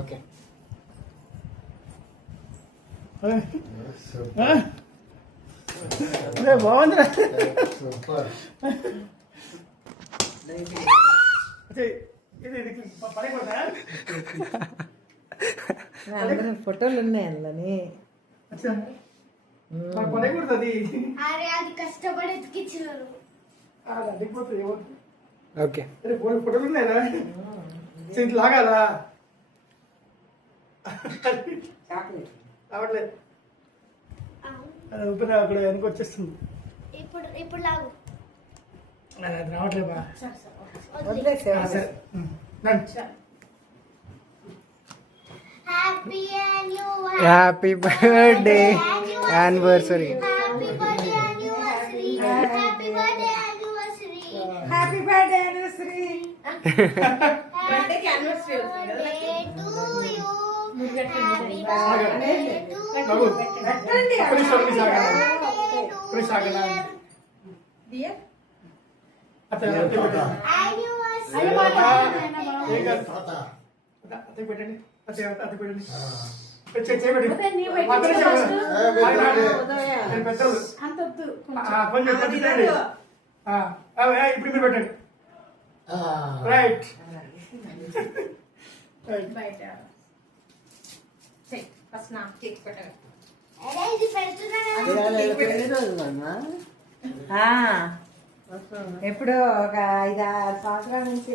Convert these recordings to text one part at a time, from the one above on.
Okay. బాగుందిరా. అందరూ ఫోటోలు ఉన్నాయి అందులోని. కష్టపడి ఎత్తికిచ్చినారు. ఓకే. ఫోటోలు ఉన్నాయా లాగాలా రావట్లేదు. అది అక్కడ వెనక వచ్చేస్తుంది. ఇప్పుడు లాగు అది రావట్లేదు బా. Happy birthday anniversary. Happy birthday anniversary. ఇప్పుడు మీరు పెట్టండి. రైట్. ఎప్పుడు ఒక 5-6 సంవత్సరాల నుంచి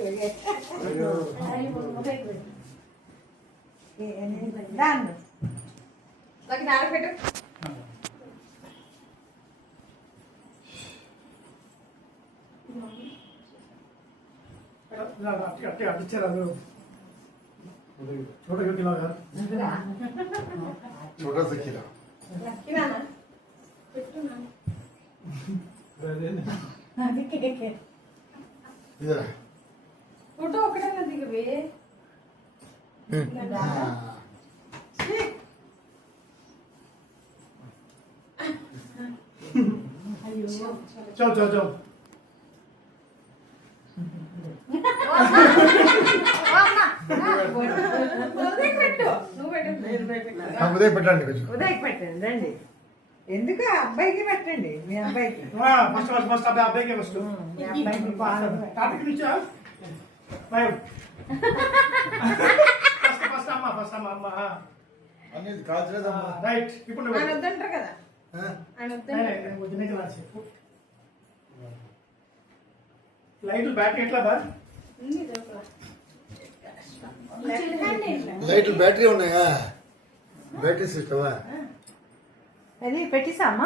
పెట్టు. అట్టిచ్చారు छोटा सा खीरा इधर ఫోటో ఒకటే దిగవే. చలో చలో చలో. ఉదయం పెట్టండి కొంచెం. ఉదయకి పెట్టండి రండి. ఎందుకు అబ్బాయికి పెట్టండి. మీ అబ్బాయికి ఫస్ట్ అబ్బాయికి ఫస్ట్ మీ అబ్బాయికి పాలు టాపిక్ నుంచా ఫస్ట్ అమ్మ అమ్మ అనేది కాల్చలేదమ్మా. రైట్. ఇప్పుడు ఆయన వద్దంటారు కదా. ఆయన లైట్లు బ్యాటరీ ఎట్లా బా? లైట్లు బ్యాటరీ ఉన్నాయా? బ్యాటరీ సిస్టమా? అది పెట్టిస్తామా.